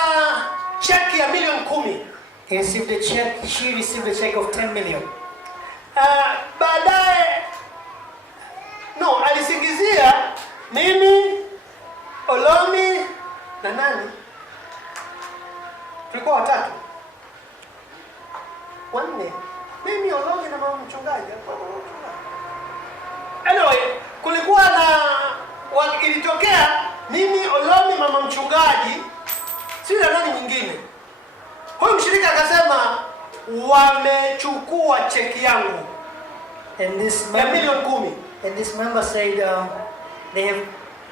cheki ya milioni 10. He received a check. She received a check of 10 million. Baadaye alisingizia mimi, Olomi na nani? Tulikuwa watatu. Wanne. Mimi, Olomi na mama mchungaji. Anyway, kulikuwa na ilitokea mimi, Olomi, mama mchungaji, si na nani mwingine. Huyu mshirika akasema wamechukua cheki yangu. And this member, milioni 10. And this member said they have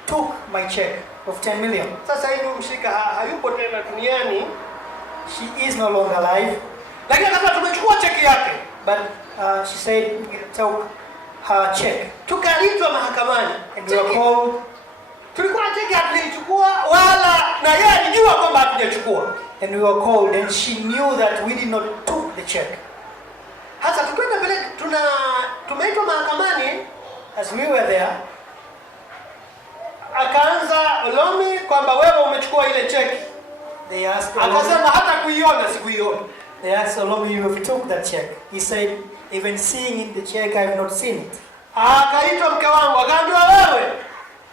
took my check of 10 million. Sasa hivi mshirika hayupo tena duniani. She is no longer alive. Lakini akasema tumechukua cheki yake. But she said we took her check. Tukaitwa mahakamani. And we were called. Tulikuwa cheki hatulichukua wala na yeye alijua kwamba hatujachukua. And we were called and she knew that we did not took the check. Hasa tukwenda mbele tumeitwa mahakamani. As we were there, akaanza Olomi kwamba wewe umechukua ile cheki. They asked akasema hata kuiona sikuiona. They asked Olomi, you have took that check. He said, even seeing the check, I have not seen it. Akaitwa mke wangu akaambiwa wewe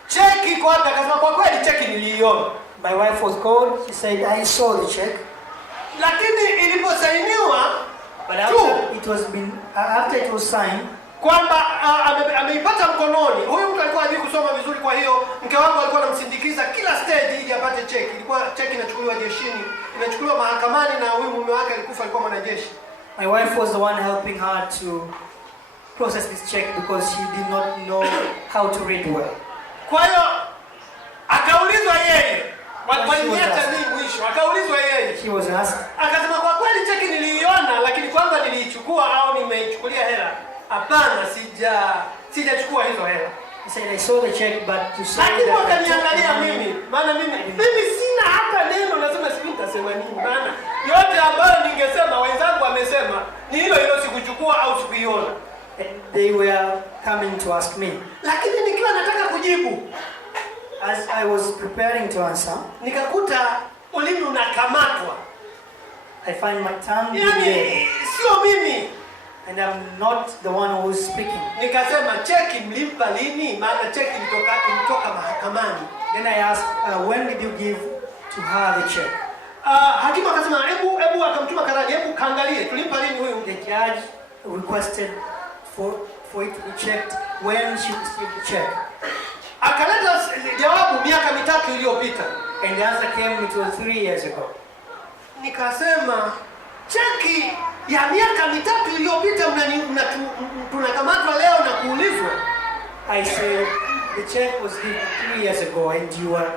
cheki iko wapi? Akasema kwa kweli cheki niliiona. My wife was called. She said, I saw the check. Lakini iliposainiwa, but after it was signed, kwamba ameipata mkononi. Huyu mtu alikuwa hajui kusoma vizuri, kwa hiyo mke wangu alikuwa anamsindikiza kila stage ili apate cheki. Ilikuwa cheki inachukuliwa jeshini, inachukuliwa mahakamani, na huyu mume wake alikufa, alikuwa mwanajeshi. My wife was the one helping her to process this check because she did not know how to read well. Kwa hiyo akaulizwa yeye, waliniacha nini mwisho? Akaulizwa yeye. She was asked. Akasema kwa kweli cheki niliiona, lakini kwanza niliichukua au nimeichukulia hela? Hapana, sijachukua hizo hela. He said I saw the check but to say that. Lakini wakaniangalia mimi, maana mimi sina hata neno, nasema sijui nitasema nini, maana yote ambayo ningesema wenzangu wamesema ni hilo sikuchukua au sikuiona. And they were coming to ask me. Lakini nikiwa nataka kujibu, as I was preparing to answer, nikakuta ulimi unakamatwa. I find my tongue sio mimi. And I'm not the one who is speaking. Nikasema cheki mlimpa lini? Maana cheki ilitoka mahakamani. Then I asked, when did you give to her the check? Hakimu akasema hebu akamtuma karani, hebu kaangalie tulimpa lini huyu. The judge requested for it to be checked when she received the check. Akaleta jawabu miaka 3 iliyopita. And the answer came, it was 3 years ago. Nikasema cheki ya miaka 3 iliyopita tunakamatwa leo na kuulizwa. I said the check was given 3 years ago and you are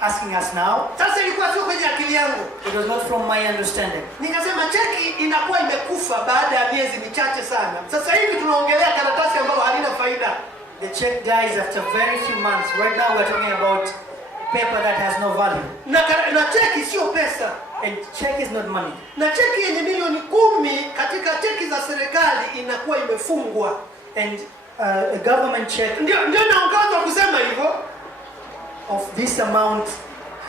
asking us now. Sasa ilikuwa sio kwenye akili yangu. It was not from my understanding. Nikasema cheki inakuwa imekufa baada ya miezi michache sana. Sasa hivi tunaongelea karatasi ambayo halina faida. The check dies after very few months. Right now we're talking about paper that has no value. Na cheki sio pesa. And check is not money. Na cheki yenye milioni 10 katika cheki za serikali inakuwa imefungwa. And a government check ndio naongeza kusema hivyo, of this amount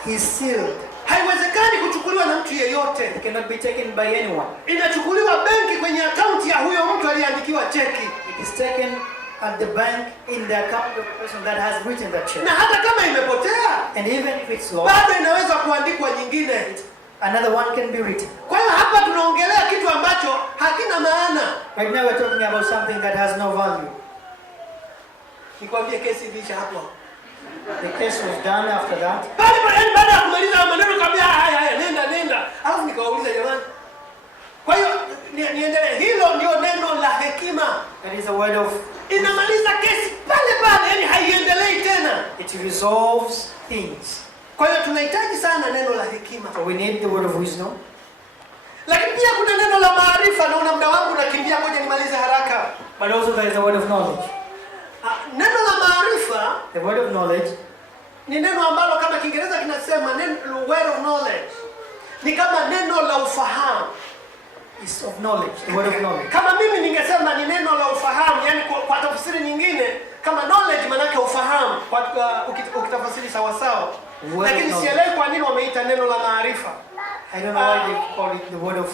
is sealed. Haiwezekani kuchukuliwa na mtu yeyote. It cannot be taken by anyone. Inachukuliwa benki kwenye akaunti ya huyo mtu aliyeandikiwa cheki. It is taken at the bank in the account of the person that has written that check. Na hata kama imepotea, and even if it's lost, bado inaweza kuandikwa nyingine. Another one can be written. Kwa hiyo hapa tunaongelea kitu ambacho hakina maana. Right now we're talking about something that has no value. Nikwambie kesi ilisha hapo. The case was done after that. Baada ya kumaliza maneno kabla haya nenda. Alafu nikawauliza jamani. Kwa hiyo niendelee. Hilo ndio neno la hekima. That is a word of, inamaliza kesi pale, yani haiendelei tena. it resolves things. Kwa hiyo tunahitaji sana neno la hekima. So we need the word of wisdom. Lakini pia kuna neno la maarifa. Naona muda wangu unakimbia, ngoja nimalize haraka. But also there is a word of knowledge. Neno la maarifa, The word of knowledge, ni neno ambalo kama Kiingereza kinasema word of knowledge. Ni kama neno la ufahamu. is of knowledge. The word of knowledge. Kama mimi ningesema ni neno la ufahamu, yani kwa tafsiri nyingine kama knowledge maana yake ufahamu, ukitafsiri sawa sawa. Lakini sielewi kwa nini wameita neno la maarifa. I don't know why they call it the word of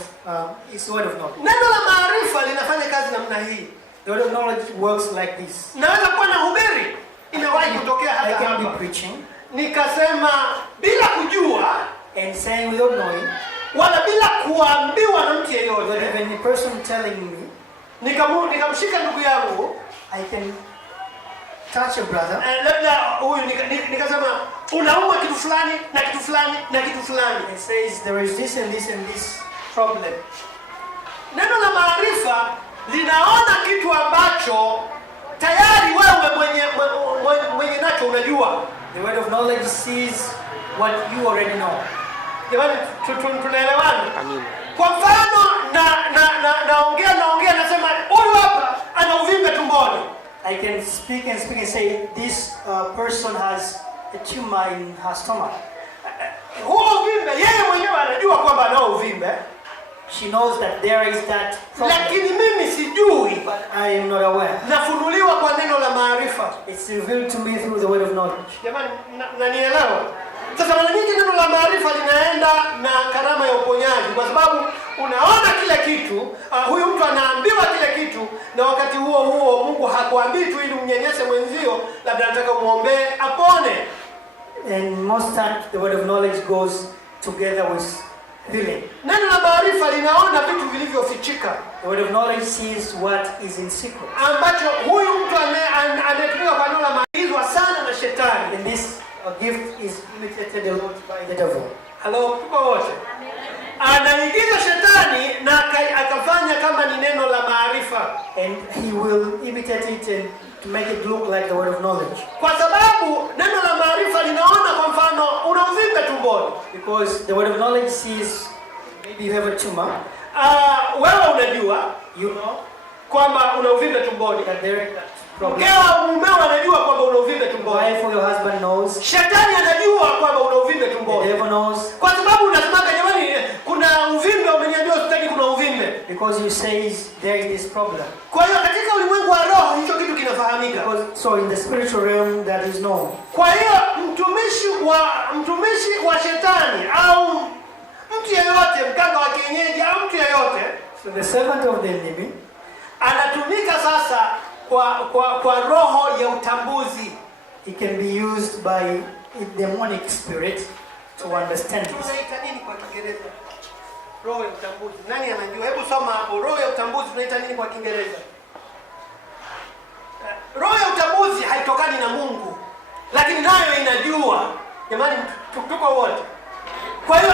it's the word of knowledge. Neno la maarifa linafanya kazi namna hii. The word of knowledge works like this. Naweza kuwa na hubiri, inawahi kutokea hata I can hapa. be preaching Nikasema bila kujua and saying without knowing, wala bila kuambiwa na mtu without yeyote. even a person telling me, Nikamshika ndugu yangu, I can touch a brother. labda huyu nikasema unauma kitu fulani na kitu fulani na kitu fulani. It says there is this and this and this problem. Neno la maarifa linaona kitu ambacho tayari wewe mwenye nacho unajua. The word of knowledge sees what you already know. Jamani, tunaelewana? Kwa mfano naongea nasema huyu hapa ana uvimbe tumboni. I can speak and say this person has a tumor in her stomach. Huo uvimbe yeye mwenyewe anajua kwamba anao uvimbe. She knows that there is that problem. Lakini mimi sijui. But I am not aware. Nafunuliwa kwa neno la maarifa. It's revealed to me through the word of knowledge. Jamani, nanielewa? Sasa mara nyingi neno la maarifa linaenda na karama ya uponyaji, kwa sababu unaona kile kitu, huyu mtu anaambiwa kile kitu, na wakati huo Mungu hakuambii tu ili umnyenyeshe mwenzio, labda anataka umuombee apone. And most times the word of knowledge goes together with healing. Neno la maarifa linaona vitu vilivyofichika. The word of knowledge sees what is in secret. Ambacho huyu mtu anayetumia kwa neno la maarifa sana na shetani. And this gift is imitated a lot by the devil. Hello, tuko wote. Anaigiza shetani na akafanya kama ni neno la maarifa. And he will imitate it and to make it look like the word of knowledge. Kwa sababu neno la maarifa linaona kwa mfano una uvimbe tumboni. Because the word of knowledge sees maybe you have a tumor. Wewe unajua, you know, kwamba una uvimbe tumboni. that there is that problem. Mkeo mumeo anajua kwamba una uvimbe tumboni. Wife or your husband knows. Shetani anajua kwamba una uvimbe The tumboni. devil knows. Kwa sababu unasemaga jamani, kuna uvimbe, umeniambia hospitali kuna uvimbe. Because you say there is this problem. Kwa hiyo katika ulimwengu wa roho hicho kitu kinafahamika. So in the spiritual realm that is known. Kwa hiyo mtumishi wa shetani au mtu yeyote, mganga wa kienyeji au mtu yeyote, So the servant of the enemy anatumika sasa kwa roho ya utambuzi. He can be used by a demonic spirit to understand this. Tunaita nini kwa Kiingereza? Roho ya utambuzi. Nani anajua? Hebu soma hapo. Roho ya utambuzi tunaita nini kwa Kiingereza? Roho ya utambuzi haitokani na Mungu, lakini nayo inajua. Jamani, tuko wote. Kwa hiyo